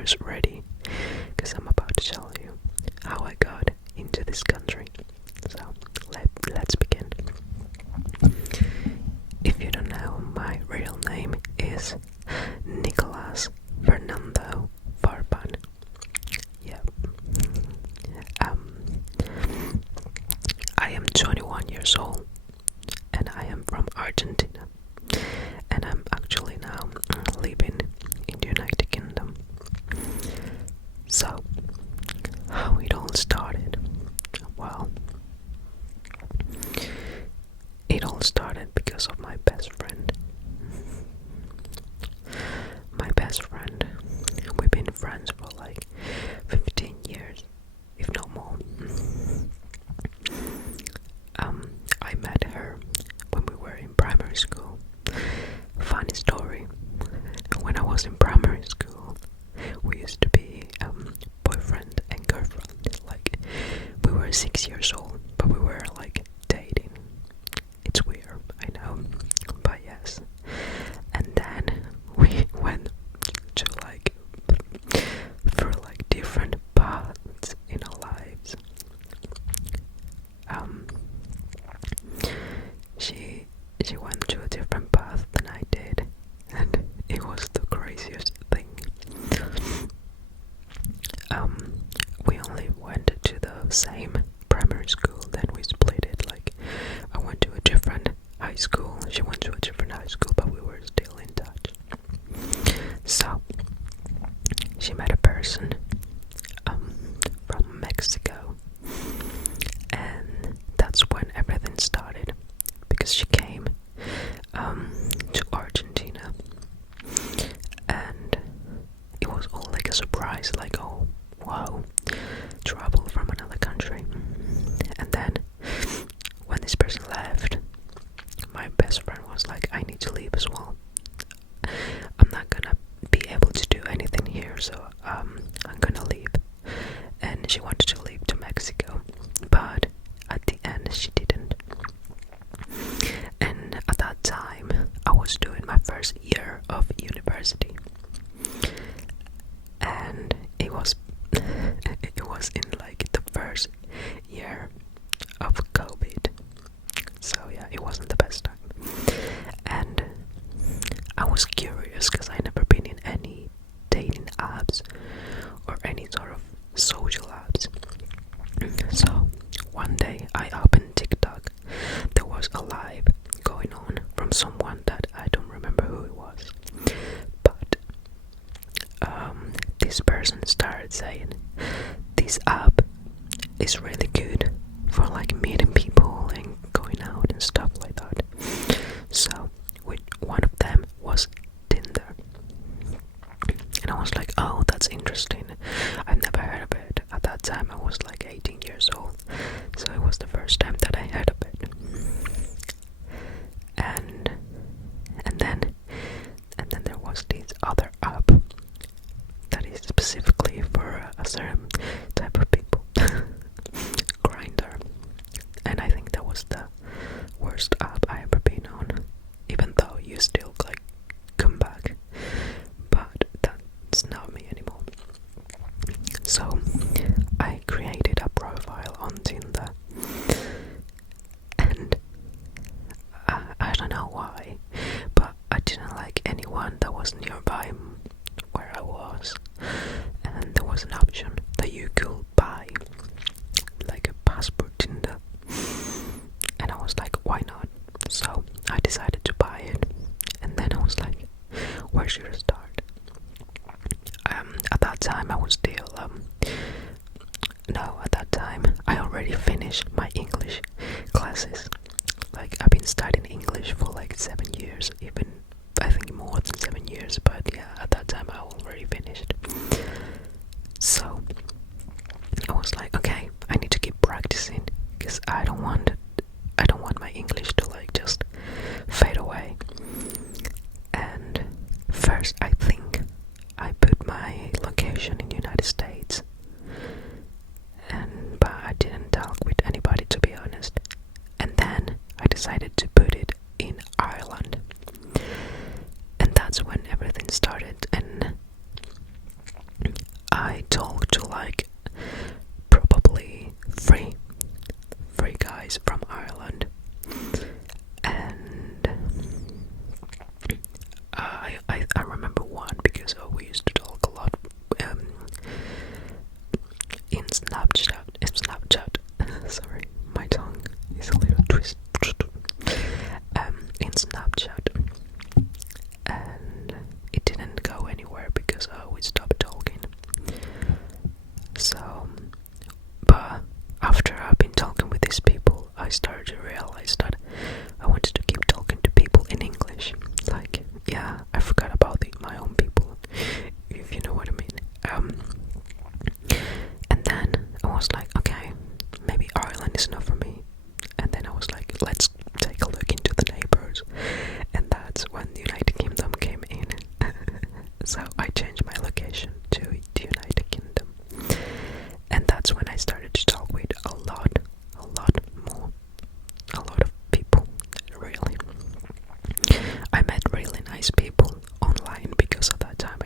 ears ready, because I'm about to tell you how I got into this country. So let's begin. If you don't know, my real name is Nicolas Fernando Farban. Yeah. I am 21 years old and I am from Argentina, and I'm actually now living in the United Kingdom. So, how it all started? Well, it all started because of my best friend. My best friend, we've been friends for like 15 years, if not more. I met her when we were in primary school. Funny story, when I was in primary school, we used to be boyfriend and girlfriend. Like, we were 6 years old, but we were like dating. It's weird, I know, but yes. And then we went to like through like different paths in our lives. She went to a different path than I did, and it was the craziest thing. We only went to the same primary school, then we split it. Like, I went to a different high school, she went to a different high school, but we were still in touch. So she met a person from Mexico, and that's when everything started, because she came to Argentina, and it was all like a surprise, like, oh wow, travel from another country. And then when this person left, my best friend was like, I need to leave as well. I'm not gonna be able to do anything here, so I'm gonna leave. And she wanted to leave to Mexico, but at the end she didn't. And at that time I was doing my first year of university, and it was in like the first year of COVID, so yeah, it wasn't the best time. And I was curious because I never been in any dating apps or any sort of social apps. So one day I opened TikTok. There was a live going on from someone that I don't remember who it was, but this person started saying this app is really good for like meeting people and going out and stuff like that. So one of them was Tinder, and I was like, oh, that's interesting. I've never heard of it. At that time I was like 18 years old, so it was the first time that I heard of it. And then there was this other app that is specifically for a certain type of people. Grindr. And I think that was the worst app I ever been on, even though you still like come back, but that's not me anymore. So I created a profile on Tinder, and I don't know why, but I didn't like anyone that was nearby where I was, and there was an option that you could buy like a passport Tinder, and I was like, why not? So I decided to buy it, and then I was like, where should I start? At that time I was still at that time I already finished my English classes. Like, I've been studying English for like 7 years, even I think more than 7 years, but yeah, at that time I already finished. So I was like, okay, I need to keep practicing, because I don't want my English to like just fade away. And first I think I put my location in the United States, but I didn't talk with anybody, to be honest. And then I decided to put it in Ireland, and that's when everything started. And talked to like probably three guys from Ireland, and I remember one because we used to talk a lot in Snapchat. Sorry, my tongue is a little twisted. In Snapchat, and it didn't go anywhere because we stopped talking. So, but after I've been talking with these people, I started to realize that I wanted to keep talking to people in English. Like, yeah, I forgot about my own people, if you know what I mean. And then I was like, okay, maybe Ireland is not for me. And then I was like, let's take a look into the neighbors. And that's when the United Kingdom came in. So I changed my location to the United Kingdom. And that's when I started to talk with a lot of people, really. I met really nice people online because at that time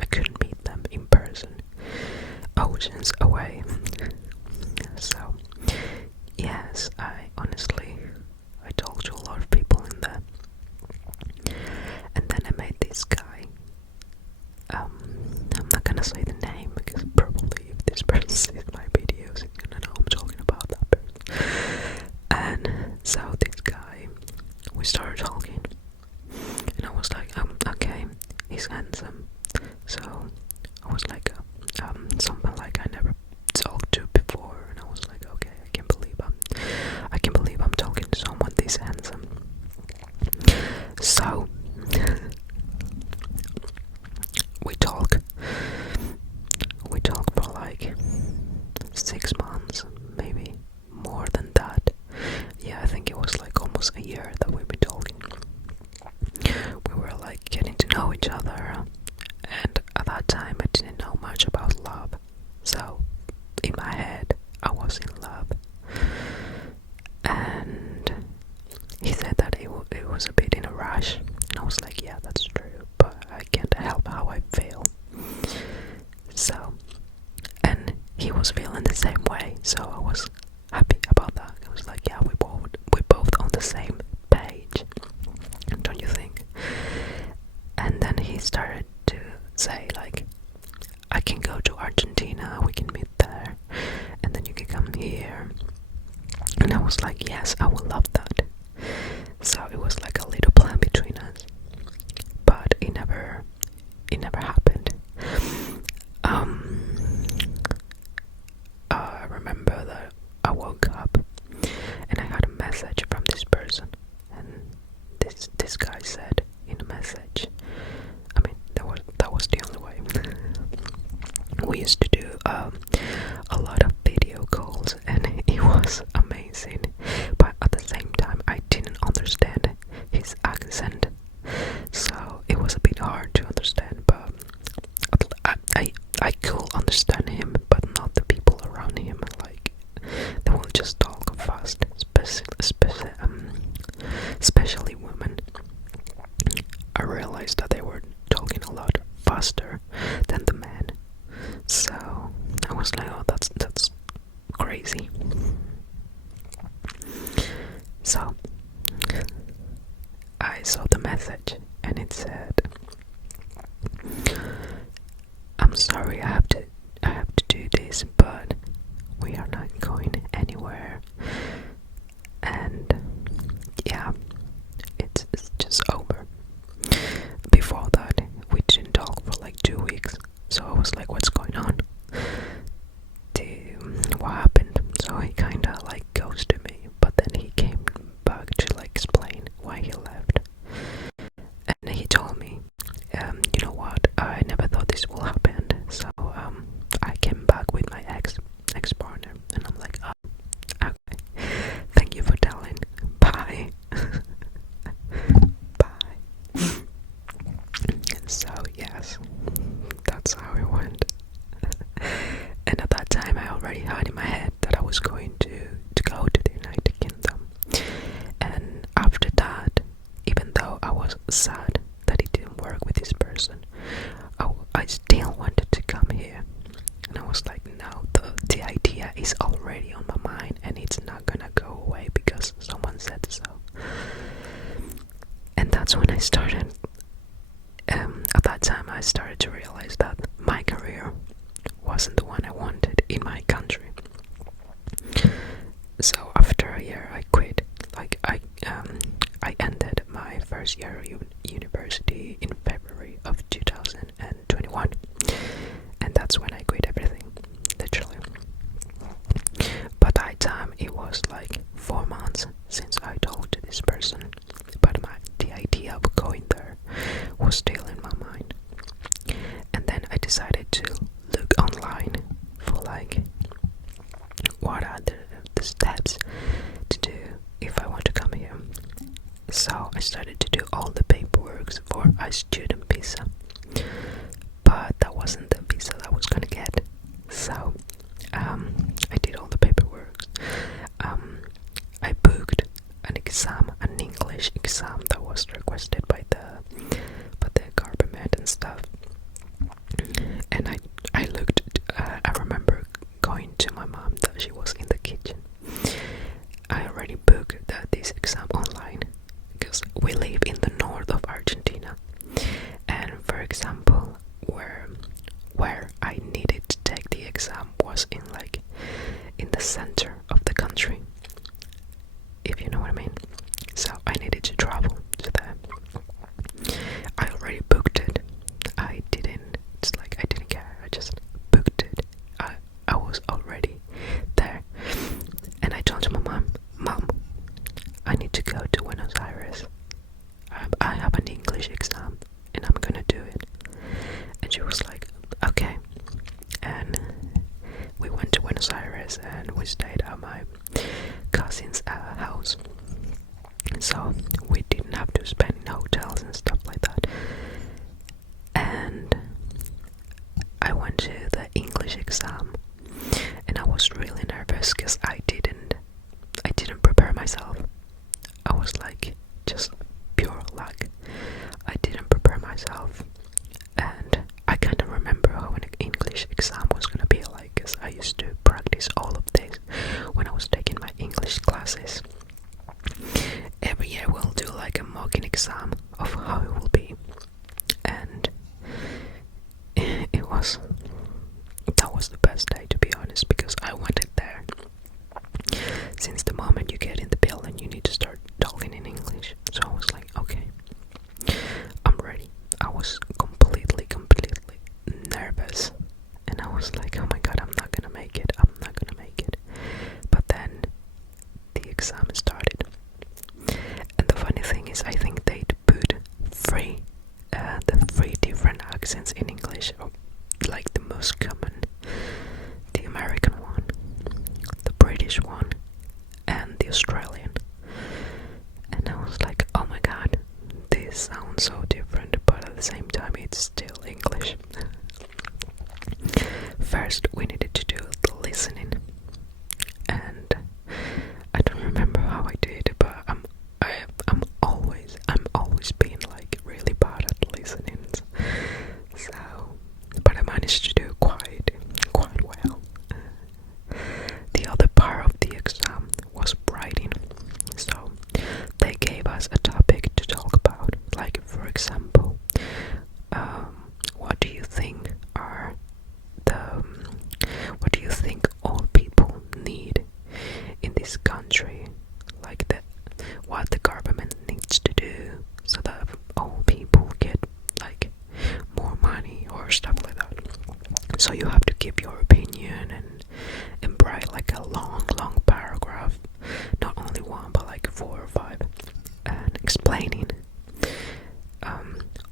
I couldn't meet them in person, oceans away. So yes, I talked to a lot of people in there. And then I met this guy. I'm not gonna say the name because probably if this person sees my videos, he's gonna know I'm talking about that person. And so this guy, we started talking, and I was like, okay, he's handsome. So I was like, someone like I never talked to before, and I was like, okay, I can't believe I'm talking to someone this handsome. So we talk for like 6 months, maybe more than that. Yeah, I think it was like almost a year that we've been talking. We were like getting to know each other, and at that time I didn't know much about love. So in my head I was in love. And he said that it was a bit in a rush, and I was like, yeah, that's true, but I can't help how I feel. So, and he was feeling the same way, so I was happy about that. I was like, yeah, we're both on the same page, don't you think? And then he started to say like, I can go to Argentina, we can meet there, and then you can come here. And I was like, yes, I would love that. So it was like a little plan between us, but it never happened. I remember that I woke up and I got a message from this person, and this guy said in the message, I mean, that was the only way. We used to do a lot of video calls, and it was amazing, but at the same time I didn't understand his accent, so it was a bit hard to understand. But I could understand him, but not the people around him. Like, they will just talk fast, especially women. I realized that they were talking a lot faster than the men. So I was like, oh, that's crazy. So I saw the message, and it said, I'm sorry, I have to do this, but we are not going anywhere. And yeah, it's just over. Before that, we didn't talk for like 2 weeks. So I was like, what's going on? What happened? So he kinda like ghosted me, but then he came back to like explain why he left. And he told me, you know what, I never thought this will happen. So I came back with my ex partner, and I'm like, oh, okay, thank you for telling. Bye. Bye. So yes, that's how it went. And at that time I already had in my head that I was going to go to the United Kingdom. And after that, even though I was sad that it didn't work with this person, I still wanted to come here. At that time I started to realize that my career wasn't the one I wanted in my country. So after a year I quit. Like I ended my first year of university in February of 2021, and that's when I quit everything, literally. By that time it was like 4 months since I talked to this person, but the idea of going there was still in my mind. And then I decided to look online for like what are the steps to do if I want to come here. So I started to do all the paperwork for a student visa, but that wasn't the visa that I was gonna get. So I did all the paperwork. I booked an exam, an English exam that was requested by the government and stuff. And I looked. I remember going to my mom that she was in the kitchen. I already booked this exam online because we live in the north of Argentina, and for example, where I needed to take the exam was in the center of the country, if you know what I mean. So I needed to travel to there. I already booked it. I didn't care. I just booked it. I was already there, and I told my mom, I need to go to Buenos Aires. I have an English exam and I'm gonna do it. And she was like, okay. And we went to Buenos Aires and we stayed at my cousin's house. So we didn't have to spend in hotels and stuff like that. And I went to the English exam and I was really nervous because I didn't prepare myself. I was like just pure luck. I didn't prepare myself, and I kind of remember how an English exam was gonna be like, because I used to practice all of this when I was taking my English classes. Every year we'll do like a mock exam of how it will be, and that was the best day, to be honest, because I wanted there. Since the moment you get in the building, you need to start talking in English. So I was like, okay, I'm ready. I was completely nervous. And I was like, oh my god, I'm not gonna make it. But then the exam started. And the funny thing is, I think they'd put the three different accents in English. Like the most common, the American one, the British one, and the Australian. And I was like, oh my god, this sounds so different, but at the same time it's still English. First we needed to do the listening, and I don't remember how I did, but I'm always being like really bad at listening. So, but I managed to do quite well. The other part of the exam was writing. So they gave us a topic to talk about, like for example, what do you think all people need in this country, like what the government needs to do so that all people get like more money or stuff like that. So you have to give your opinion and write like a long paragraph, not only one but like 4 or 5, and explaining.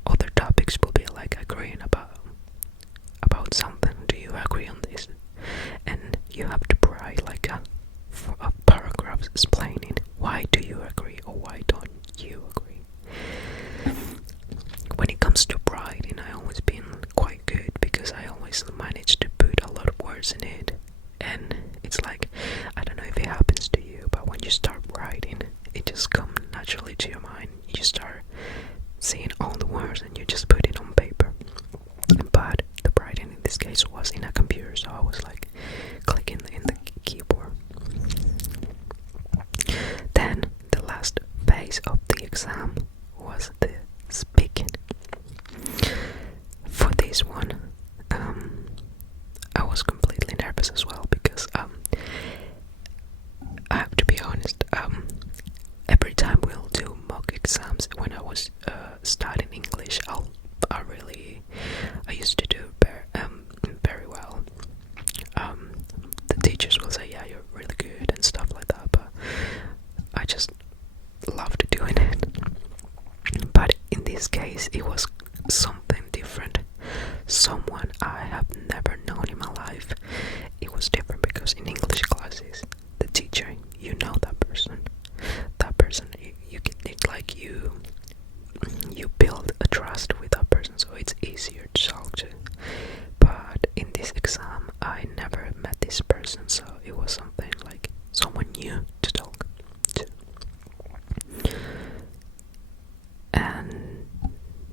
Other topics will be like agreeing about something. Do you agree on this? And you have to write like a paragraph explaining why do you agree or why don't you agree. When it comes to writing, I always been quite good because I always manage to put a lot of words in it. And it's like, I don't know if it happens to you, but when you start writing, it just comes naturally to your mind. You start seeing all the words and you just put it on paper. But the writing in this case was in a computer, so I was like clicking in something different. Someone I have never known in my life. It was different because in English classes, the teacher, you know that person. That person, you get it like you build a trust with that person, so it's easier to talk to. But in this exam, I never met this person, so it was something like someone new to talk to. And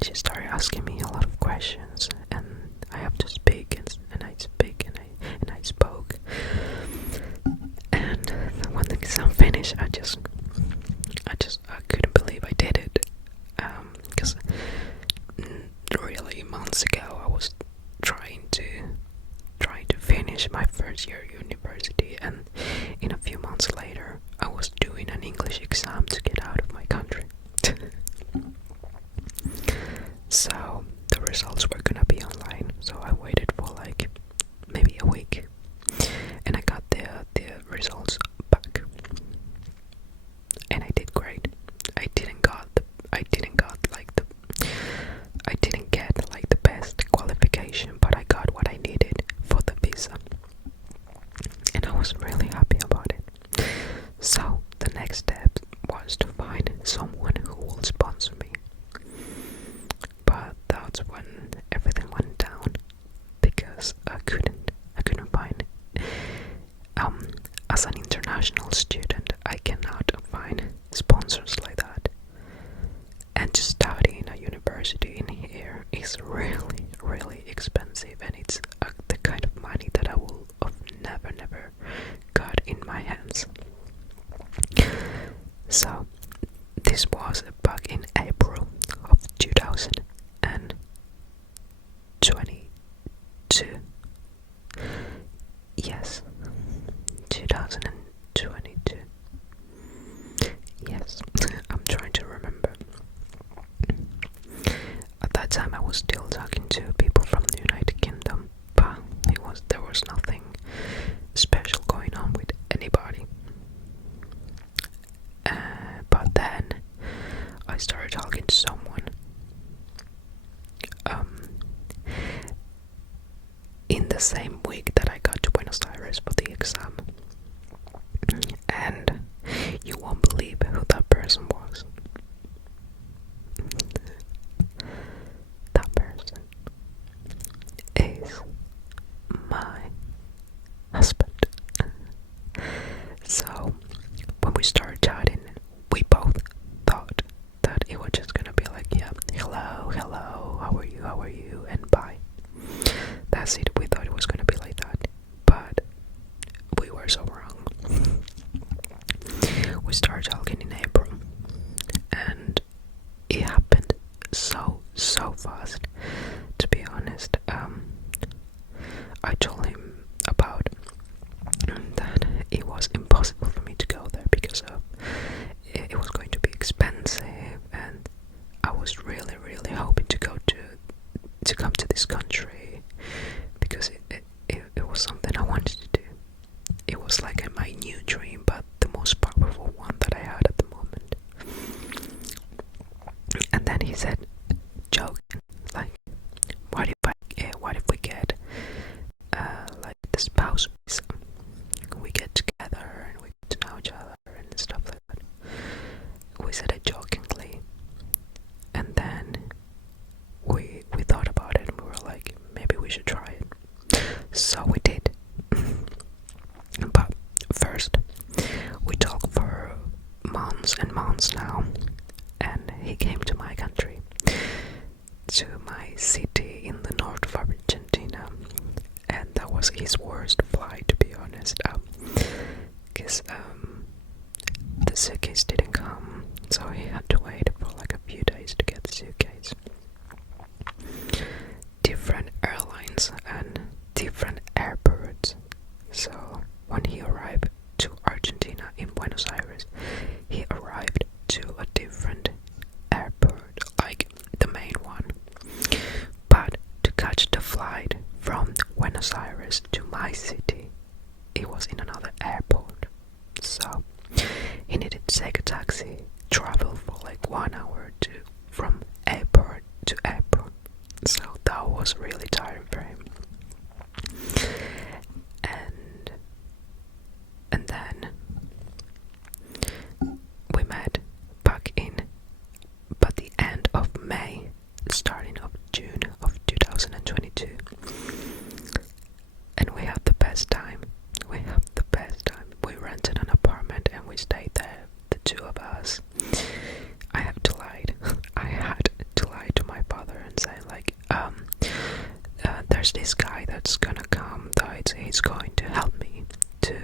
she started asking me a lot of questions, and I have to speak, and I speak, and I spoke. And when the exam finished, I couldn't believe I did it. Because really months ago I was trying to finish my first year university, and in a few months later I was doing an English exam to get out of my country. So the results were gonna be online, so I waited for like maybe a week, and I got the results back, and I did great. I didn't get like the best qualification, but I got what I needed for the visa, and I was really happy about it. So the next step was to find someone who will sponsor me. But that's when everything went down, because I couldn't find as an international student, I cannot find sponsors like that. And to study in a university in here is really, really expensive, and it's the kind of money that I will have never got in my hands. So this was back in April of 2022. Yes, 2022. Yes, I'm trying to remember. At that time I was still talking to people from the United Kingdom, but there was nothing special going on with anybody. But then I started talking to someone in the same week that I got to Buenos Aires for the exam, and you won't believe who that person was. That person is my husband. So when we started chatting, we both thought that it was just gonna be like, yeah, hello, how are you, and bye. That's it. We thought it was gonna be like that, but we were so wrong. We started talking in April, and it happened so fast. To be honest, I told him about that it was impossible for me to go there because of it was going to be expensive, and I was really hoping to come to this country because it was something I wanted to do. It was like my new dream, but the most powerful one that I had at the moment. And then he said, joking, like, what if we get like the spouse visa? We get together and we get to know each other and stuff like that. We said it jokingly, and then we thought about it, and we were like, maybe we should try it. So we did. But first, we talked for months and months now, and he came to my country, to my city in the north of Argentina, and that was his worst flight, to be honest, because the suitcase didn't come, so he had to wait for like a few days to get the suitcase. Different airlines and different airports. So when he arrived to Argentina in Buenos Aires, he arrived to a different airport, like the main one. But to catch the flight from Buenos Aires to my city, it was in another airport. So he needed to take a taxi, travel for like 1 hour from airport to airport. was really tiring for him. And then we met back in, but the end of May, starting of June of 2022, and we had the best time. We rented an apartment and we stayed there, the two of us. I had to lie to my father and say like, there's this guy that's gonna come, that he's going to help me to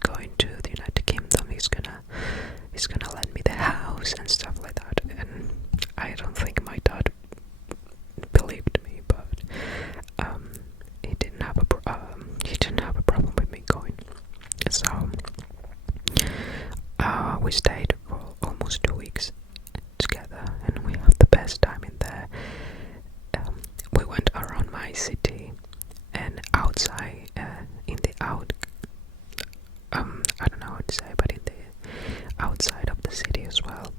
go into the United Kingdom. He's gonna lend me the house and stuff like that. And I don't think my dad believed me, but he didn't have a problem with me going. So we stayed for almost 2 weeks together, and we had the best time in there. We went around my city and outside, in the I don't know how to say, but in the outside of the city as well.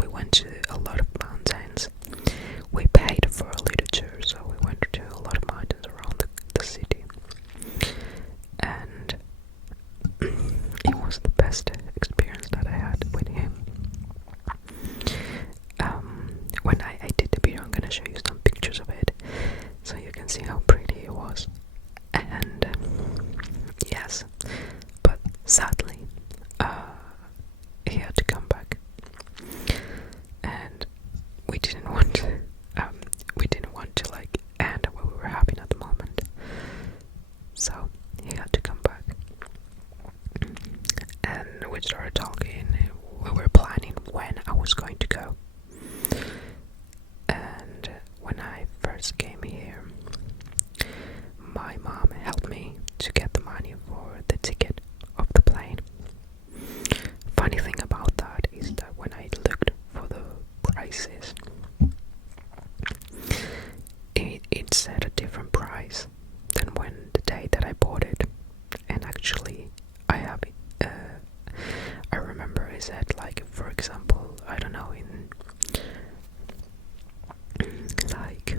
We went to a lot of mountains. We paid for a literature, so we went to a lot of mountains around the city. And it was the best experience that I had with him. When I did the video, I'm gonna show you some pictures of it, so you can see how pretty it was. And yes, but sadly, he had to come back, and we didn't want to like end what we were having at the moment. So he had to come back, and we started talking. We were planning when I was going to go. And when I first came here, my mom helped me to get the money for the ticket of the plane. Funny thing about that is that when I looked for the prices, it said a different price than when the day that I bought it. And actually, I have I remember it said, like, for example, I don't know, like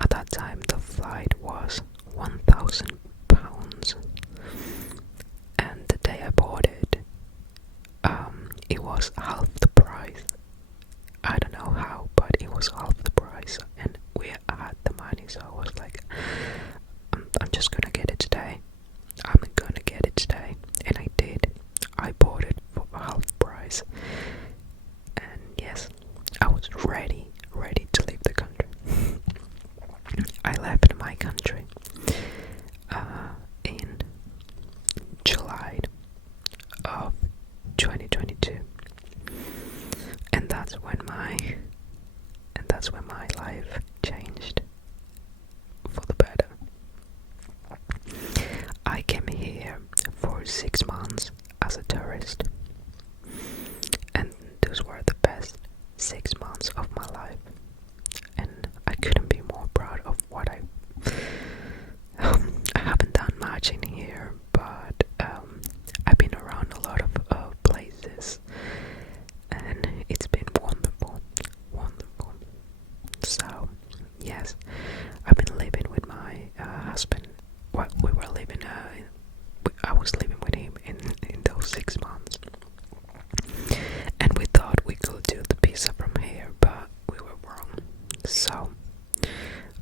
at that time the flight was £1,000, and the day I bought it, it was half the price. I don't know how, but it was half the price, and we had the money, so I was like, I'm just gonna get it today. And I did. I bought it for half the price, and yes, I was ready to leave the country. I left my country in July of 2022, and that's when my life changed for the better. I came here for 6 months as a tourist, and those were the best 6 months of my life, and I couldn't be more proud of what I haven't done much in here, but I've been around a lot of places, and it's been wonderful. So yes, I've been living with my husband. Well, we were living. I was living with him in those 6 months, and we thought we could do the visa from here, but we were wrong. So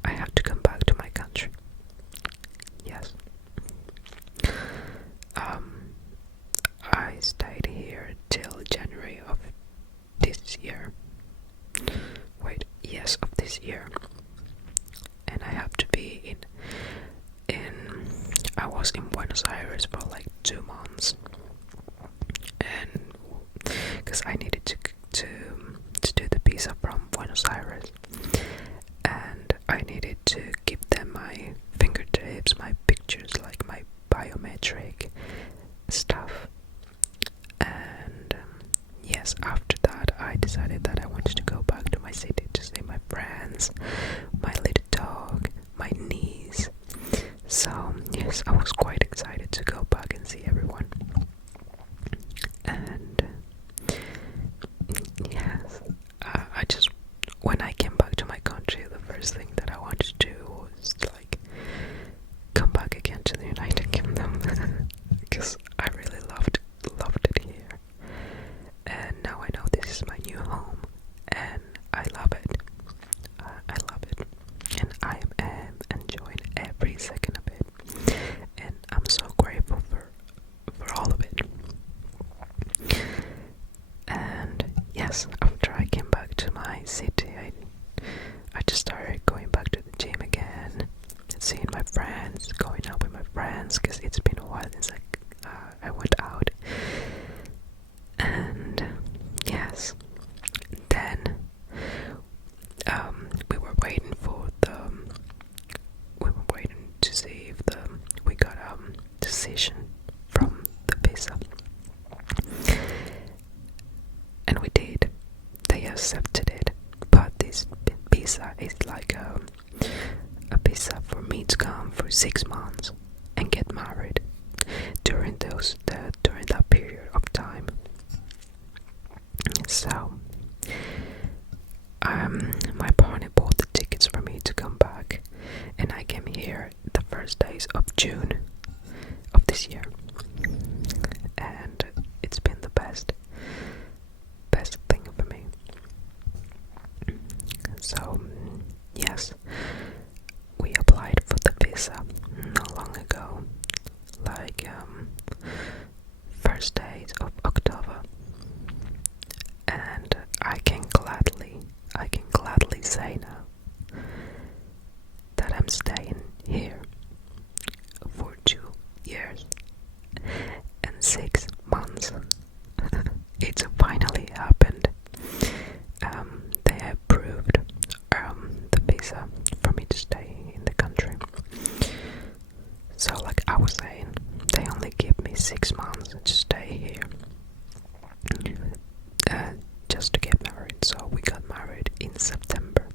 I had to come back to my country. Yes. I stayed here till January of this year. Of this year, and I have to be in. I was in Buenos Aires for like 2 months, and because I needed to do the visa from Buenos Aires, and I needed to give them my fingertips, my pictures, like my biometric stuff. And yes, after that I decided that I wanted to go back to my city to see my friends, my little dog, my niece. So yes, I was quite excited to go back and see everyone. And yes, I just, when I came back to my country, country, the first thing that I wanted to do was like come back again to the United Kingdom because I really loved it here, and now I know this is my new home, and I love it. I love it, and I am enjoying every second of it, and I'm so grateful for all of it. And yes, after I came back to my city, I just started going back to the gym again, seeing my friends, going out with my friends, because it's been a while since I went out. And yes, then we were waiting to see if we got a decision from the visa, and we did. They accepted it, but this visa is like a visa for me to come for 6 months and get married during that period of time. So my partner bought the tickets for me to come back, and I came here the first days of June of this year, and it's been the best thing for me. So yes, we applied for the visa not long ago, like first days of October, and I can gladly say now that I'm staying here for 2 years and 6 months. It's finally happened. They approved the visa for me to stay in the country. So like I was saying, they only give me 6 months to stay here, just to get married. So we got married in September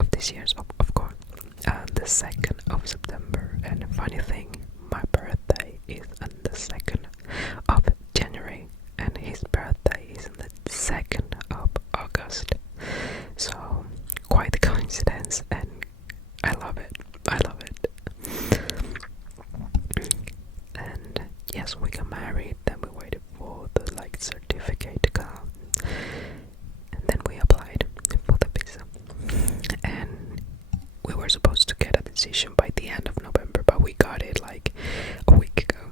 of this year, of course, the 2nd of September. And the funny thing, my birthday is on the 2nd of January, and his birthday is on the 2nd of August. So quite a coincidence, and I love it. And yes, we got married, then we waited for the certificate to come, and then we applied for the visa, and we were supposed to get a decision by the end of November, but we got it like a week ago.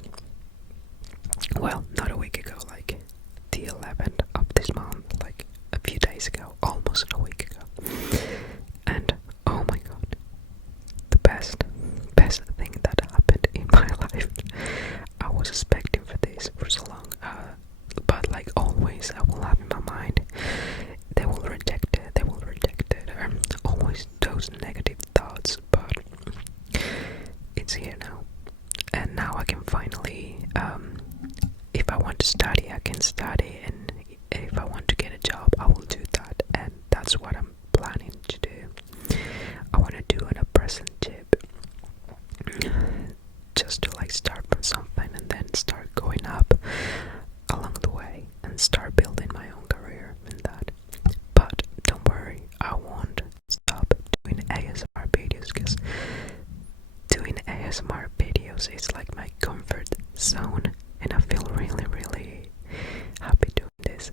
Well, not a week ago, like the 11th of this month, like a few days ago, almost a week ago. And oh my god, the best thing that happened in my life. I was expecting for this for so long, but like always, I will have in my mind, they will reject it, always those negative thoughts, but it's here now, and now I can finally, if I want to study, I can study, and if I want to get a job, I will do that, and that's what I'm planning to do. I want to do an apprenticeship, just to start from something and then start going up along the way and start building my own career in that. But don't worry, I won't stop doing ASMR videos, because doing ASMR videos is like my comfort zone, and I feel really happy doing this.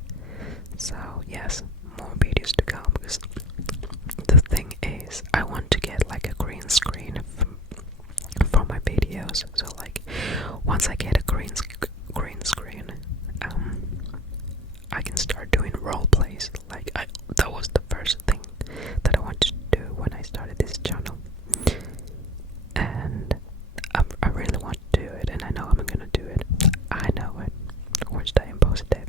So yes, more videos to come, because the thing is, I want to get like a green screen for my videos. So once I get a green screen, I can start doing role plays. That was the first thing that I wanted to do when I started this channel, and I really want to do it, and I know I'm gonna do it. I know it. We're staying positive.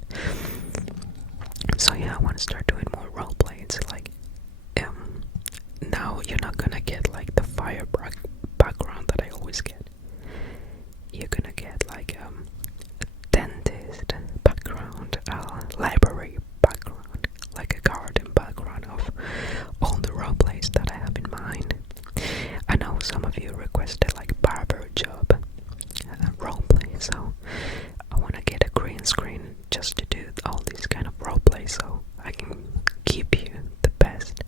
So yeah, I want to start doing more role plays. Now you're not gonna get the fire background that I always get. You're gonna get a dentist background, library background, a garden background of all the role plays that I have in mind. I know some of you requested barber job role play, so I want to get a green screen just to do all these kind of role plays, so I can give you the best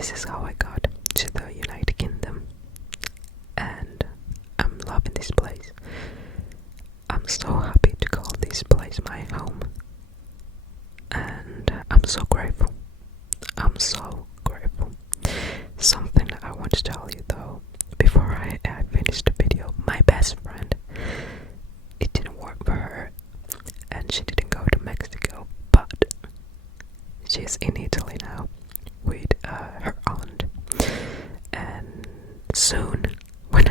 this is how I got to the United Kingdom, and I'm loving this place. I'm so happy to call this place my home, and I'm so grateful. I'm so grateful. Something I want to tell you though, before I finish the video, my best friend, it didn't work for her, and she didn't go to Mexico, but she's in Italy now with her aunt, and soon when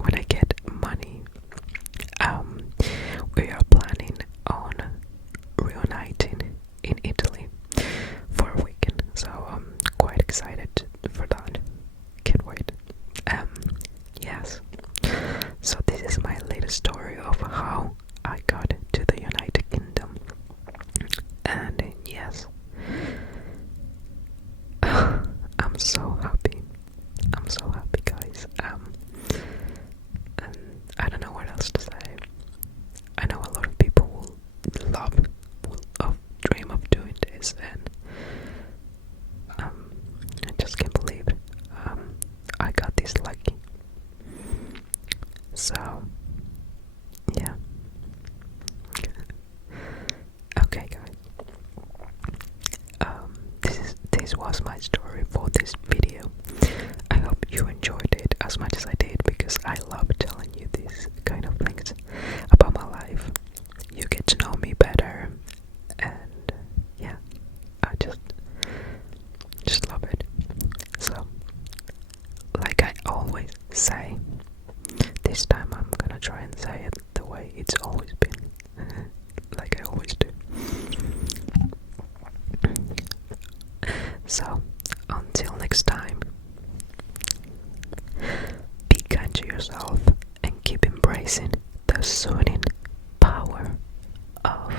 I get money, we are planning on reuniting in Italy for a weekend, so I'm quite excited for that. Can't wait. Yes. So this is my latest story of how I got to the United Kingdom, and yes, I'm so happy. I'm so happy, guys. And I don't know what else to say. I know a lot of people will love, will dream of doing this, and I just can't believe it. I got this lucky. So, yeah. Okay, guys. This was my story for this video. I hope you enjoyed it as much as I did, because I love telling you these kind of things about my life. You get to know me better, and yeah, I just love it. So, like I always say, this time I'm gonna try and say it the way it's always been, like I always do. So, until next time, be kind to yourself and keep embracing the soothing power of